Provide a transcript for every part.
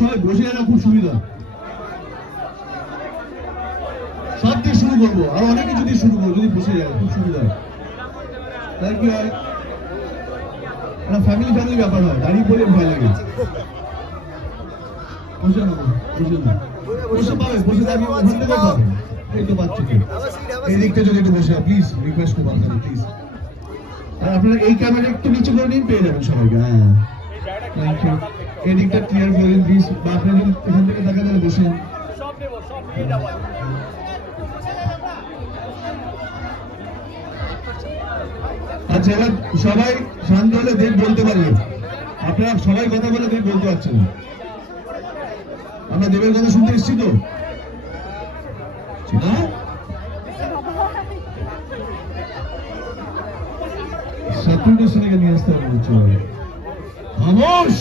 সবাই বসে না খুব সুবিধা, সব দিয়ে শুরু করবো, আর অনেক কিছু দিয়ে শুরু করবো, যদি বসে যায় খুব সুবিধা। তাই কি হয়, একটা ফ্যামিলি ব্যাপার হয়, দাঁড়িয়ে পড়লে ভয় লাগে। বসে না, বসে না, বসে পাবে, বসে থাকবে, ওখান থেকে পাবে। এই তো পাচ্ছি, এই দিকটা যদি একটু বসে, প্লিজ রিকোয়েস্ট করবো আপনাদের, প্লিজ। আর আপনারা এই ক্যামেরা একটু নিচে করে নিন, পেয়ে যাবেন সবাইকে। হ্যাঁ, থ্যাংক ইউ। এই দিকটা ক্লিয়ার করে দিন প্লিজ, বা আপনারা যদি এখান থেকে দেখা যায় বসে। আচ্ছা, এবার সবাই শান্ত হলে দেব বলতে পারবেন। আপনারা সবাই কথা বলে দেব বলতে পারছেন না। আমরা দেবের কথা শুনতে এসেছি তো না? শত্রুকে শুনে নিয়ে আসতে হবে, চলে খামোশ,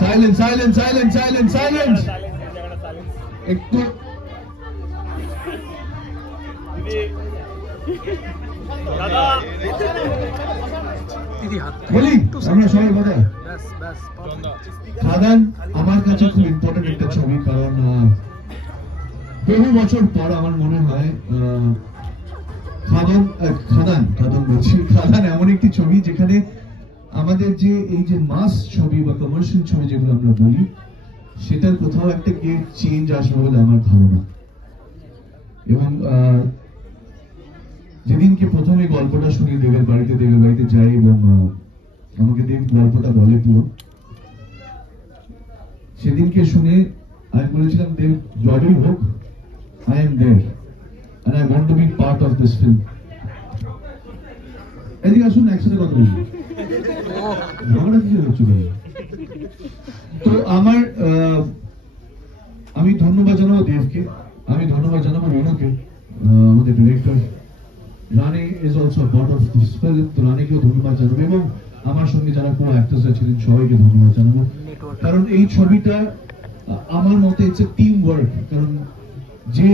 silence silence silence silence silence. একটু বলি আমরা সবাই কথা। খাদান আমার কাছে খুব ইম্পর্টেন্ট একটা ছবি, কারণ বহু বছর পর আমার মনে হয় খাদান এমন একটি ছবি যেখানে আমাদের যে এই যে মাস ছবি বা কমার্শিয়াল ছবি যেগুলো আমরা বলি, সেটার কোথাও একটা গিয়ে চেঞ্জ আসবে বলে আমার ধারণা। এবং যেদিনকে প্রথমে গল্পটা শুনি দেবের বাড়িতে যাই এবং আমাকে দেব গল্পটা বলে পুরো, সেদিনকে শুনে আমি বলেছিলাম, দেব যতই হোক, I am there and I want to be part of this film. এদিকে আসুন, একসাথে কথা বলি। ঝগড়া কি হচ্ছে? তো আমি ধন্যবাদ জানাবো দেবকে, আমি ধন্যবাদ জানাবো রুনুকে, আমাদের director. Rani is also part of this film, তো রানীকেও ধন্যবাদ জানাবো, এবং আমার সঙ্গে যারা কোনো অ্যাক্টরসরা ছিলেন সবাইকে ধন্যবাদ জানাবো। কারণ এই ছবিটা আমার মতে ইটস এ টিম ওয়ার্ক, কারণ যে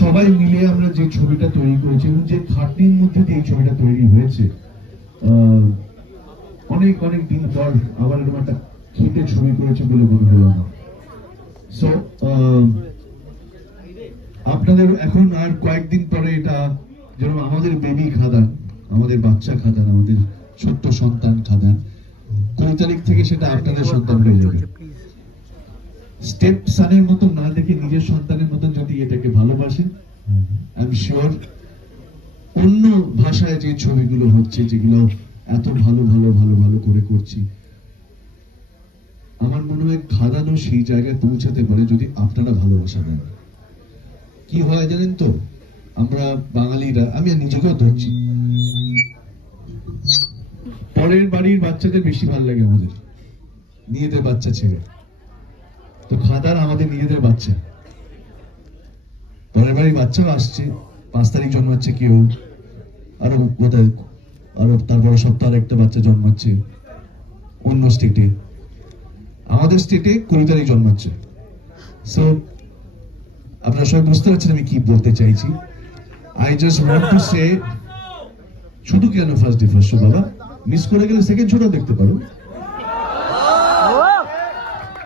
সবাই মিলে আমরা যে ছবিটা তৈরি করেছি এবং যে খাটনির মধ্যে দিয়ে এই ছবিটা তৈরি হয়েছে, অনেক অনেক দিন পর আবার এরকম একটা খেতে ছবি করেছে বলে মনে হলো না। সো আপনাদের এখন আর কয়েকদিন পরে এটা যেরকম আমাদের বেবি খাদান, আমাদের বাচ্চা খাদান, আমাদের ছোট্ট সন্তান খাদান, 20 তারিখ থেকে সেটা আপনাদের সন্তান হয়ে যাবে। স্টেপ সানের মতো না দেখে নিজের সন্তানের মতন যদি এটাকে ভালোবাসেন, আই এম শিওর অন্য ভাষায় যে ছবিগুলো হচ্ছে, যেগুলো এত ভালো ভালো ভালো ভালো করে করছি, আমার মনে হয় খাদানও সেই জায়গায় পৌঁছাতে পারে যদি আপনারা ভালোবাসা দেন। কি হয় জানেন তো, আমরা বাঙালিরা, আমি নিজেকেও ধরছি, পরের বাড়ির বাচ্চাদের বেশি ভালো লাগে আমাদের নিজেদের বাচ্চা ছেড়ে। তো খাদান আমাদের নিজেদের বাচ্চা, পরের বাড়ির বাচ্চাও আসছে, 5 তারিখ জন্মাচ্ছে কেউ, আরো কোথায় আরো তারপরে সপ্তাহ একটা বাচ্চা জন্মাচ্ছে অন্য স্টেটে, আমাদের স্টেটে 20 তারিখ জন্মাচ্ছে। সো আপনারা সবাই বুঝতে পারছেন আমি কি বলতে চাইছি। I just want to say, শুধু কেন ফার্স্ট ডে ফার্স্ট শো, বাবা মিস করে গেলে সেকেন্ড শোটা দেখতে পারো,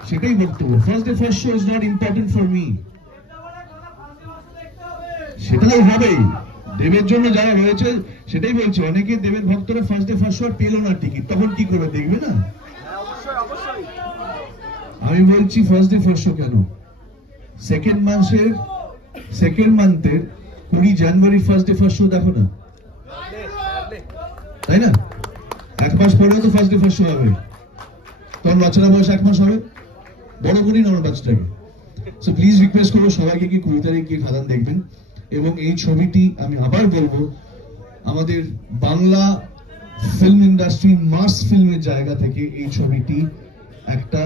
সেটাই বক্তব্য। First day first show is not important for me, সেটাই হবেই দেবের জন্য যারা রয়েছে, সেটাই বলছি। অনেকে দেবের ভক্তরা ফার্স্ট ডে ফার্স্ট শো পেল না টিকিট, তখন কি করবে, দেখবে না? আমি বলছি ফার্স্ট ডে ফার্স্ট শো কেন, সেকেন্ড মান্থের 20 January first day first show দেখো না, তাই না? 1 মাস পরেও তো ফার্স্ট ডে ফার্স্ট শো হবে, তখন বাচ্চারা বয়স 1 মাস হবে, বড় করি না আমার বাচ্চাটাকে। সো প্লিজ রিকোয়েস্ট করবো সবাইকে কি 20 তারিখ গিয়ে খাদান দেখবেন। এবং এই ছবিটি আমি আবার বলবো, আমাদের বাংলা ফিল্ম ইন্ডাস্ট্রি মাস ফিল্মের জায়গা থেকে এই ছবিটি একটা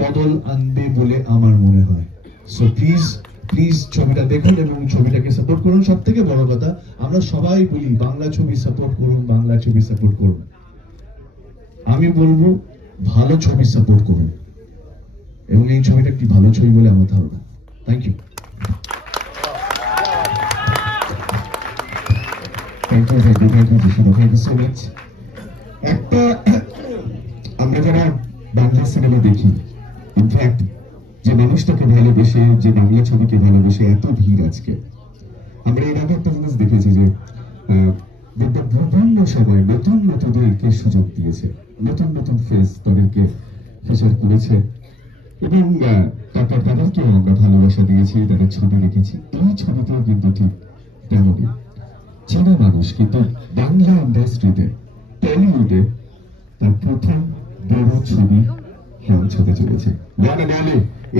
বদল আনবে বলে আমার মনে হয়। সো প্লিজ ছবিটা দেখুন এবং ছবিটাকে সাপোর্ট করুন। সব থেকে বড় কথা, আমরা সবাই বলি বাংলা ছবি সাপোর্ট করুন, বাংলা ছবি সাপোর্ট করুন। আমি বলবো ভালো ছবি সাপোর্ট করুন, এবং এই ছবিটা একটি ভালো ছবি বলে আমার ধারণা। Thank you. একটা আমরা যারা বাংলা সিনেমা দেখি, ইনফ্যাক্ট যে মানুষটাকে ভালোবেসে, যে বাংলা ছবিকে ভালোবেসে এত ভিড় আজকে, আমরা এর আগে একটা জিনিস দেখেছি যে বিভিন্ন সময় নতুন নতুনদেরকে সুযোগ দিয়েছে, নতুন নতুন ফেস তাদেরকে ফিচার করেছে, এবং তাদেরকেও আমরা ভালোবাসা দিয়েছি, তাদের ছবি রেখেছি। এই ছবিতেও কিন্তু ঠিক তেমনই চেনা মানুষ কিন্তু বাংলা ইন্ডাস্ট্রিতে, টলিউডে তার প্রথম বড় ছবি লঞ্চ হতে চলেছে।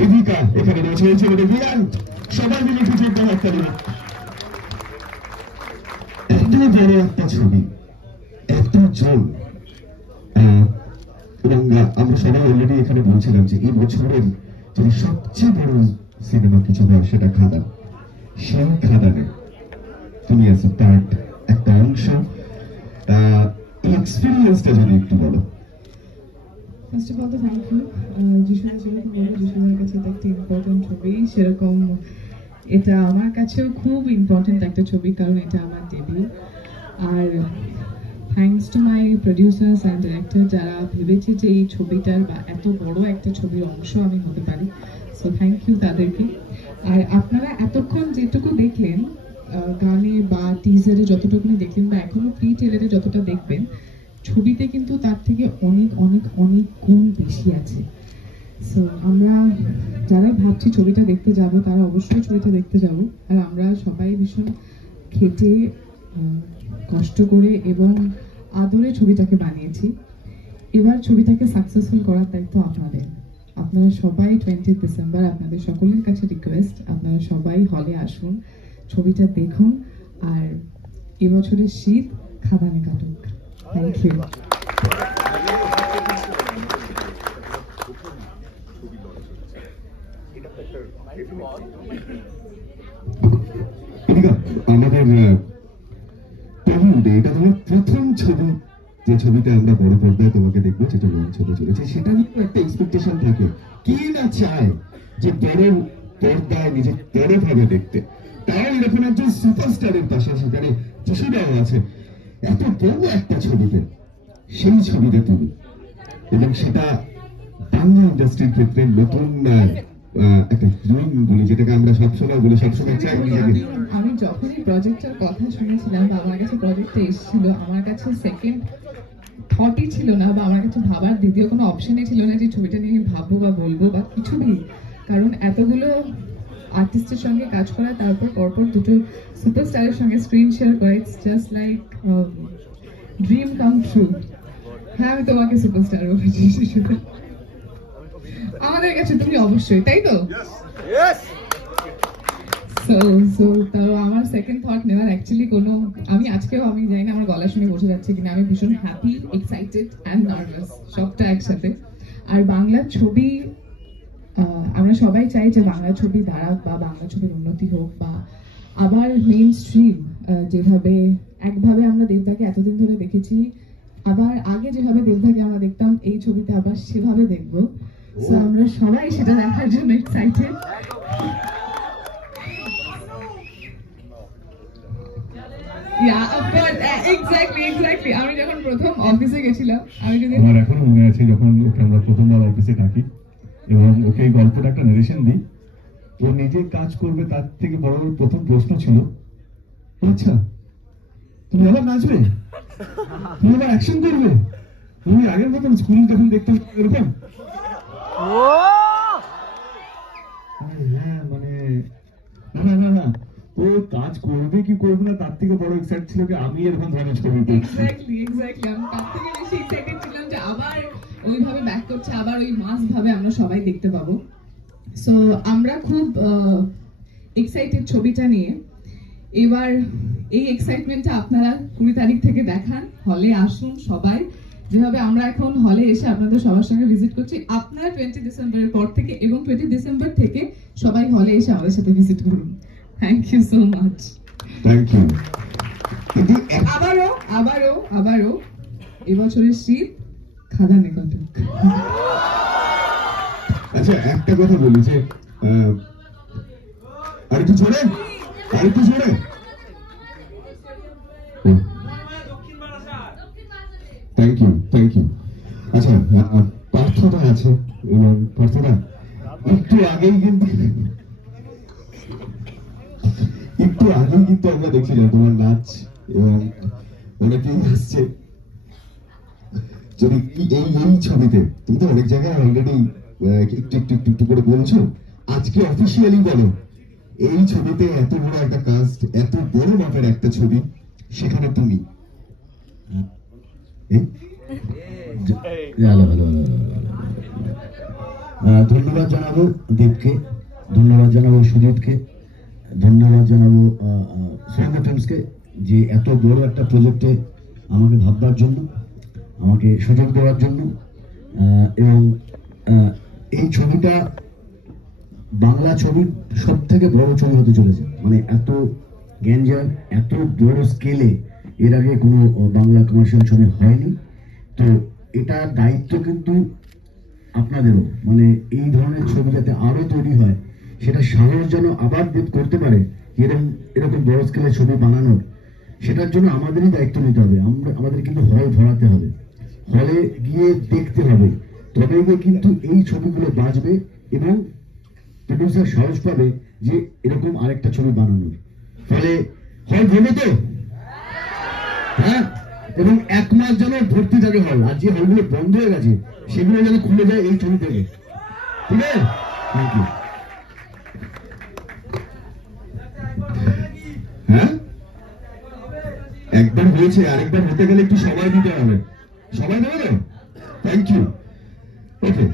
এদিকা এখানে রয়েছে এই ছেলেদের বিরাট, সবাই মিলে কিছু একটা হাতটা দিল। এত বড় একটা ছবি, এত জন, এবং আমরা সবাই অলরেডি এখানে বলছিলাম যে এই বছরের যদি সবচেয়ে বড় সিনেমা কিছু হয় সেটা খাদান। সেই খাদানে তুমি অ্যাজ এ পার্ট, একটা অংশ, এই এক্সপিরিয়েন্সটা যদি একটু বলো। ফার্স্ট অফ অল তো থ্যাংক ইউ। যিশুদা যেরকম বলবো, যিশুদার কাছে এটা একটা ইম্পর্টেন্ট ছবি, সেরকম এটা আমার কাছেও খুব ইম্পর্টেন্ট একটা ছবি, কারণ এটা আমার ডেবিউ। আর thanks to my producers and director, যারা ভেবেছে যে এই ছবিটার বা এত বড় একটা ছবির অংশ আমি হতে পারি। সো থ্যাংক ইউ তাদেরকে। আর আপনারা এতক্ষণ যেটুকু দেখলেন গানে বা টিজারে, যতটুকুনি দেখলেন বা এখনো প্রি টেলারে যতটা দেখবেন, ছবিতে কিন্তু তার থেকে অনেক অনেক অনেক গুণ বেশি আছে। সো আমরা যারা ভাবছি ছবিটা দেখতে যাব, তারা অবশ্যই ছবিটা দেখতে যাব। আর আমরা সবাই ভীষণ খেটে, কষ্ট করে এবং আদরে ছবিটাকে বানিয়েছি। এবার ছবিটাকে সাকসেসফুল করার দায়িত্ব আপনাদের। আপনারা সবাই 20 ডিসেম্বর, আপনাদের সকলের কাছে রিকোয়েস্ট, আপনারা সবাই হলে আসুন, ছবিটা দেখুন, আর এবছরের শীত খাদানে কাটুক। Thank you. আমাদের টলিউডে এটা তোমার প্রথম ছবি, যে ছবিটা আমরা বড় পর্দায় তোমাকে দেখবো, যেটা লঞ্চ হতে চলেছে, সেটা নিয়ে একটা এক্সপেকটেশন থাকে। কি না চায় যে বড় পর্দায় নিজে বড় ভাবে দেখতে, তাও এরকম একজন সুপারস্টারের পাশে সেখানে যিশুদাও আছে এত বড় একটা ছবিতে, সেই ছবিতে তুমি, এবং সেটা বাংলা ইন্ডাস্ট্রির ক্ষেত্রে নতুন একটা ড্রিম বলি, যেটাকে আমরা সবসময় বলি, সবসময় চাই নিজেকে। আমি যখনই প্রজেক্টের কথা শুনেছিলাম বা আমার কাছে প্রজেক্টটা এসেছিল, আমার কাছে সেকেন্ড থটই ছিল না, বা আমার কাছে ভাবার দ্বিতীয় কোনো অপশনই ছিল না যে ছবিটা নিয়ে ভাববো বা বলবো বা কিছু নেই। কারণ এতগুলো আর্টিস্টের সঙ্গে কাজ করা, তারপর পরপর দুটো সুপারস্টারের সঙ্গে স্ক্রিন শেয়ার করা, it's just like dream come true. হ্যাঁ, আমি তোমাকে সুপারস্টার বলেছি আমাদের কাছে, তুমি অবশ্যই, তাই তো? তো আমার সেকেন্ড থট নেওয়ার অ্যাকচুয়ালি কোনো, আমি আজকেও আমি জানি না আমার গলা শুনে বসে যাচ্ছে কিনা, আমি ভীষণ হ্যাপি, এক্সাইটেড অ্যান্ড নার্ভাস, সবটা একসাথে। আর বাংলা ছবি, আমরা সবাই চাই যে বাংলা ছবি দাঁড়াক বা বাংলা ছবির উন্নতি হোক, বা আবার মেইন স্ট্রিম, যেভাবে একভাবে আমরা দেবদাকে এতদিন ধরে দেখেছি, আবার আগে যেভাবে দেবদাকে আমরা দেখতাম, এই ছবিতে আবার সেভাবে দেখবো। সো আমরা সবাই সেটা দেখার জন্য এক্সাইটেড। আমি যখন প্রথম অফিসে গেছিলাম, আমার এখনো মনে আছে যখন ওকে আমরা প্রথমবার অফিসে ডাকি এবং ওকে এই গল্পটা একটা নারেশন দিই, ও নিজে কাজ করবে, তার থেকে বড় প্রথম প্রশ্ন ছিল, আচ্ছা তুমি আবার নাচবে, তুমি আবার অ্যাকশন করবে, তুমি আগের মতন স্কুল যখন দেখতাম এরকম। হ্যাঁ, মানে না না না, ও কাজ করবে কি করবে না তার থেকে বড় এক্সাইট ছিল যে আমি এরকম ধরনের ছবি করছি। এক্স্যাক্টলি আমি তার থেকে বেশি এক্সাইটেড ছিলাম যে আবার ওইভাবে ব্যাক করছে, আবার ওই মাস ভাবে আমরা সবাই দেখতে পাবো। সো আমরা খুব এক্সাইটেড ছবিটা নিয়ে। এবার এই এক্সাইটমেন্টটা আপনারা 20 তারিখ থেকে দেখান, হলে আসুন সবাই, যেভাবে আমরা এখন হলে এসে আপনাদের সবার সঙ্গে ভিজিট করছি। আপনারা 20 ডিসেম্বরের পর থেকে এবং 20 ডিসেম্বর থেকে সবাই হলে এসে আমাদের সাথে ভিজিট করুন। Thank you so much. Thank you. আবারও এবছরের শীত খাদানে কাটুক। আচ্ছা, একটা কথা বলি যে আরেকটু জোরে, থ্যাংক ইউ। আচ্ছা, পার্থদা আছে এবং পার্থদা একটু আগেই কিন্তু আমরা দেখছিলাম তোমার নাচ এবং অনেকেই আসছে। যদি এই ছবিতে তুমি তো অনেক জায়গায় অলরেডি একটু করে বলছো, আজকে অফিসিয়ালি বলো এই ছবিতে এত বড় একটা কাস্ট, এত বড় মাপের একটা ছবি, সেখানে তুমি ধন্যবাদ জানাবো দীপকে, ধন্যবাদ জানাবো সুদীপকে, ধন্যবাদ জানাবো সুরেন্দ্র ফিল্মসকে যে এত বড় একটা প্রজেক্টে আমাকে ভাববার জন্য, আমাকে সুযোগ দেওয়ার জন্য। এবং এই ছবিটা বাংলা ছবির সব থেকে বড় ছবি হতে চলেছে। মানে এত গ্যাঞ্জাম, এত বড় স্কেলে এর আগে কোনো বাংলা কমার্শিয়াল ছবি হয়নি। তো এটা দায়িত্ব কিন্তু আপনাদেরও, মানে এই ধরনের ছবি যাতে আরো তৈরি হয়, সেটা সাহস যেন আবার বোধ করতে পারে এরকম বড় স্কেলের ছবি বানানোর, সেটার জন্য আমাদেরই দায়িত্ব নিতে হবে। আমাদের কিন্তু হল ভরাতে হবে, হলে গিয়ে দেখতে হবে, তবে গিয়ে কিন্তু এই ছবিগুলো বাঁচবে এবং প্রডিউসার সাহস পাবে যে এরকম আরেকটা ছবি বানানোর। ফলে হল ভরবে তো, হ্যাঁ, এবং 1 মাস যেন ভর্তি থাকে হল, আর যে হলগুলো বন্ধ হয়ে গেছে সেগুলো যেন খুলে যায় এই ছবি থেকে। ঠিক আছে, থ্যাংক ইউ। হ্যাঁ, একবার হয়েছে, আরেকবার হতে গেলে একটু সময় দিতে হবে। সময় দেবে তো? Thank you. ওকে,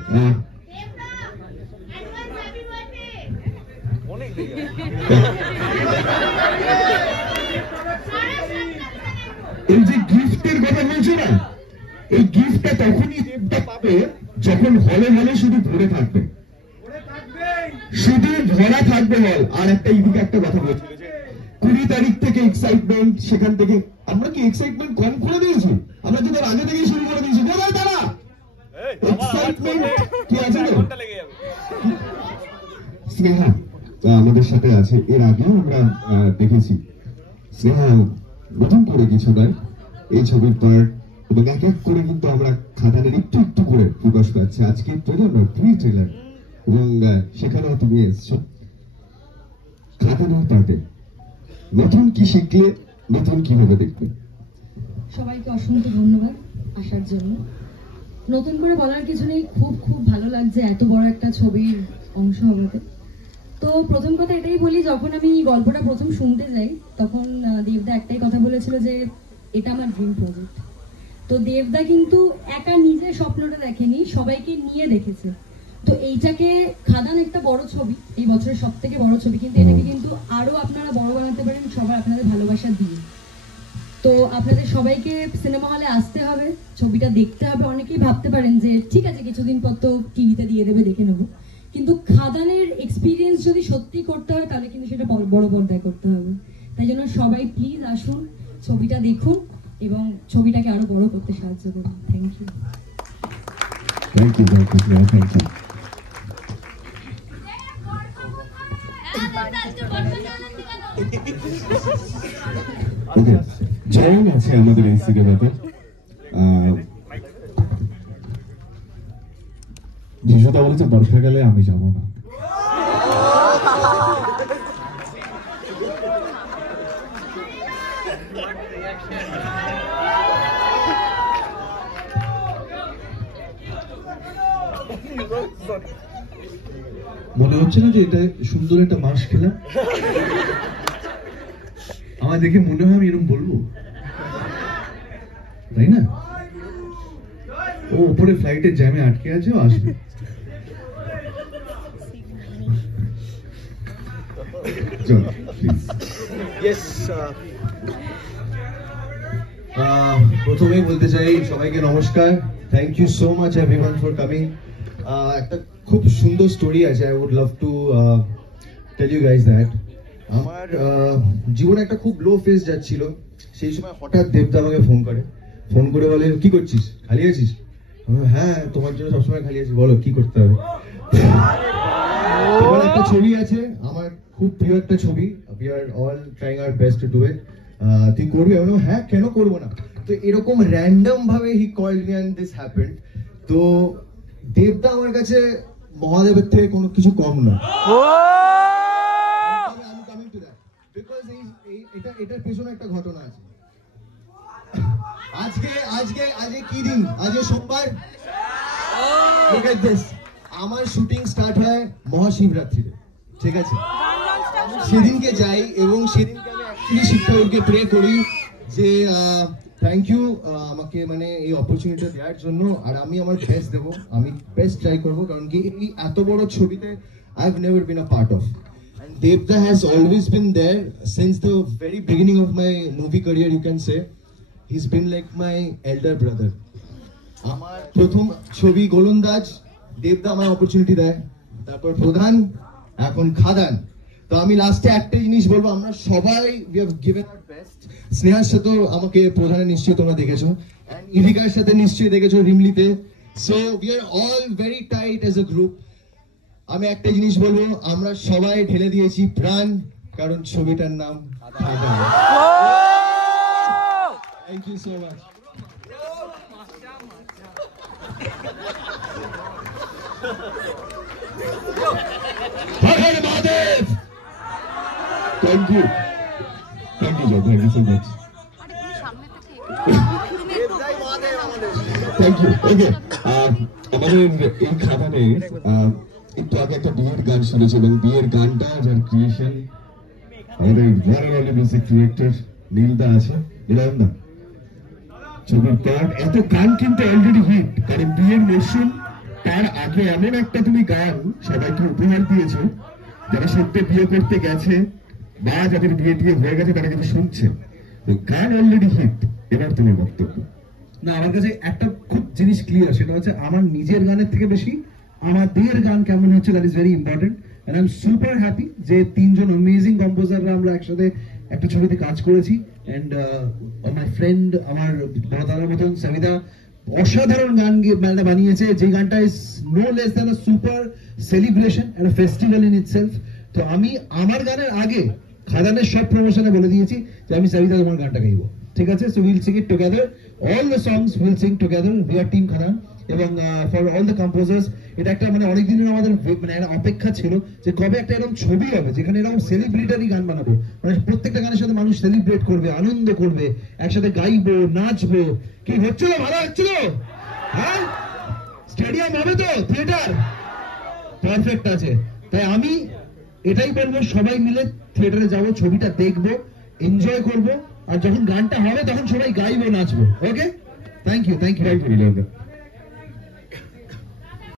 এই যে গিফটের কথা বলছো না, এই গিফটটা তখনই দেবটা পাবে যখন হলে হলে শুধু ভরে থাকবে, শুধু ভরা থাকবে হল। আর একটা এদিকে একটা কথা বলছিল যে 20 তারিখ থেকে এক্সাইটমেন্ট, সেখান থেকে আমরা কি এক্সাইটমেন্ট কম করে দিয়েছি? আমরা যদি আগে থেকেই শুরু করে দিয়েছি, কোথায় তারা এক্সাইটমেন্ট কি আছে? স্নেহা আমাদের সাথে আছে, এর আগেও আমরা দেখেছি স্নেহা নতুন করে কিছু নয় এই ছবির পার্ট, এবং এক এক করে কিন্তু আমরা খাদানের একটু করে প্রকাশ পাচ্ছে। আজকে ট্রেলার নয়, প্রি ট্রেলার, এবং সেখানেও তুমি এসছো খাদানের পার্টে। নতুন কি শিখলে, নতুন কিভাবে দেখবে? সবাইকে অসংখ্য ধন্যবাদ আসার জন্য। নতুন করে বলার কিছু নেই, খুব খুব ভালো লাগছে এত বড় একটা ছবির অংশ হতে। তো প্রথম কথা এটাই বলি, যখন আমি গল্পটা প্রথম শুনতে যাই তখন দেবদা একটাই কথা বলেছিল যে এটা আমার ড্রিম প্রজেক্ট। তো দেবদা কিন্তু একা নিজের স্বপ্নটা দেখেনি, সবাইকে নিয়ে দেখেছে। তো এইটাকে খাদান একটা বড় ছবি, এই বছরের সব থেকে বড় ছবি, কিন্তু এটাকে কিন্তু আরো আপনারা বড় বানাতে পারেন সবাই আপনাদের ভালোবাসা দিয়ে। তো আপনাদের সবাইকে সিনেমা হলে আসতে হবে, ছবিটা দেখতে হবে। অনেকেই ভাবতে পারেন যে ঠিক আছে কিছুদিন পর তো টিভিতে দিয়ে দেবে, দেখে নেবো, কিন্তু খাদানের এক্সপিরিয়েন্স যদি সত্যি করতে হয় তাহলে কিন্তু সেটা বড় পর্দায় করতে হবে। তাই জন্য সবাই প্লিজ আসুন, ছবিটা দেখুন এবং ছবিটাকে আরো বড় করতে সাহায্য করুন। Thank you. Thank you, thank you. Okay, join আছে আমাদের এই সিনেমাতে। যিশুদা বলেছে বর্ষাকালে আমি যাবো না। মনে হচ্ছে না যে এটা সুন্দর একটা মাস খেলাম? আমার দেখে মনে হয় আমি এরকম বলবো, তাই না? ও উপরে ফ্লাইটে জ্যামে আটকে আছে, ও আসবে। প্রথমেই বলতে চাই সবাইকে নমস্কার। Thank you so much everyone for coming. একটা খুব সুন্দর স্টোরি আছে, I would love to tell you guys that. আমার জীবনে একটা খুব লো ফেজ যাচ্ছিল, সেই সময় হঠাৎ দেবদা আমাকে ফোন করে বলে কি করছিস, খালি আছিস? হ্যাঁ, তোমার জন্য সবসময় খালি আছি, বলো কি করতে হবে। এবার একটা ছবি আছে আমার খুব প্রিয় একটা ছবি, we are all trying our best to do it. তুই করবি? আমি বললাম হ্যাঁ, কেন করবো না। তো এরকম র্যান্ডম ভাবে he called me and this happened তো দেবদা আমার কাছে মহাদেবের থেকে কোনো কিছু কম না। এটার পেছনে একটা ঘটনা আছে। আজকে কি দিন? আজকে সোমবার। Look at this. আমার শুটিং স্টার্ট হয় মহাশিবরাত্রিতে, ঠিক আছে? সেদিনকে যাই এবং সেদিনকে আমি অ্যাকচুয়ালি শিবঠাকুরকে প্রে করি যে থ্যাংক ইউ আমাকে মানে এই অপরচুনিটিটা দেওয়ার জন্য, আর আমি আমার বেস্ট দেবো, আমি বেস্ট ট্রাই করবো, কারণ কি এই এত বড় ছবিতে I have never been a part of. Devda has always been there since the very beginning of my movie career, you can say. He's been like my elder brother. আমার প্রথম ছবি গোলন্দাজ, দেবদা আমার অপরচুনিটি দেয়, তারপর প্রধান, এখন খাদান। তো আমি লাস্টে একটা জিনিস বলবো, আমরা সবাই we have given our best. স্নেহার সাথে আমাকে প্রধানে নিশ্চয়ই তোমরা দেখেছো, and ইভিকার সাথে নিশ্চয়ই দেখেছো রিমলিতে। So we are all very tight as a group. আমি একটা জিনিস বলবো, আমরা সবাই ঢেলে দিয়েছি প্রাণ, কারণ ছবিটার নাম Khadaan. Thank you so much. Thank you so much, thank you. Okay, আমাদের এই খাদানে একটু আগে একটা বিয়ের গান শুনেছি, এবং বিয়ের গানটা যার ক্রিয়েশন আমাদের মিউজিক ডিরেক্টর নীলদা আছে। নীলদা, ছবির পার্ট এত গান কিন্তু অলরেডি হিট, কারণ বিয়ের মরশুম, তার আগে এমন একটা তুমি গান সবাইকে উপহার দিয়েছো, যারা সত্যি বিয়ে করতে গেছে বা যাদের বিয়ে টিয়ে হয়ে গেছে তারা কিন্তু শুনছে, তো গান অলরেডি হিট। এবার তোমার বক্তব্য। না, আমার কাছে একটা খুব জিনিস ক্লিয়ার, সেটা হচ্ছে আমার নিজের গানের থেকে বেশি আমাদের গান কেমন হচ্ছে, that is very important. And I am super happy যে তিনজন অ্যামেজিং কম্পোজাররা আমরা একসাথে একটা ছবিতে কাজ করেছি। এন্ড মাই ফ্রেন্ড, আমার বড় দাদার মতন সবিতা অসাধারণ গান বানিয়েছে, যে গানটা is no less than a super celebration and a festival in itself. তো আমি আমার গানের আগে খাদানের সব প্রমোশনে বলে দিয়েছি যে আমি সবিতা তোমার গানটা গাইবো, ঠিক আছে? So will sing it together, all the songs will sing together, we are team Khadaan. এবং ফর অল দ্য কম্পোজার্স, এটা একটা মানে অনেক দিনের আমাদের মানে একটা অপেক্ষা ছিল যে কবে একটা এরকম ছবি হবে যেখানে এরকম সেলিব্রিটারি গান বানাবো, মানে প্রত্যেকটা গানের সাথে মানুষ সেলিব্রেট করবে, আনন্দ করবে, একসাথে গাইবো, নাচবো। কি হচ্ছিল? ভালো হচ্ছিল? হ্যাঁ, স্টেডিয়াম হবে তো, থিয়েটার পারফেক্ট আছে। তাই আমি এটাই বলবো, সবাই মিলে থিয়েটারে যাবো, ছবিটা দেখবো, এনজয় করবো, আর যখন গানটা হবে তখন সবাই গাইবো, নাচবো। ওকে, থ্যাংক ইউ, থ্যাংক ইউ।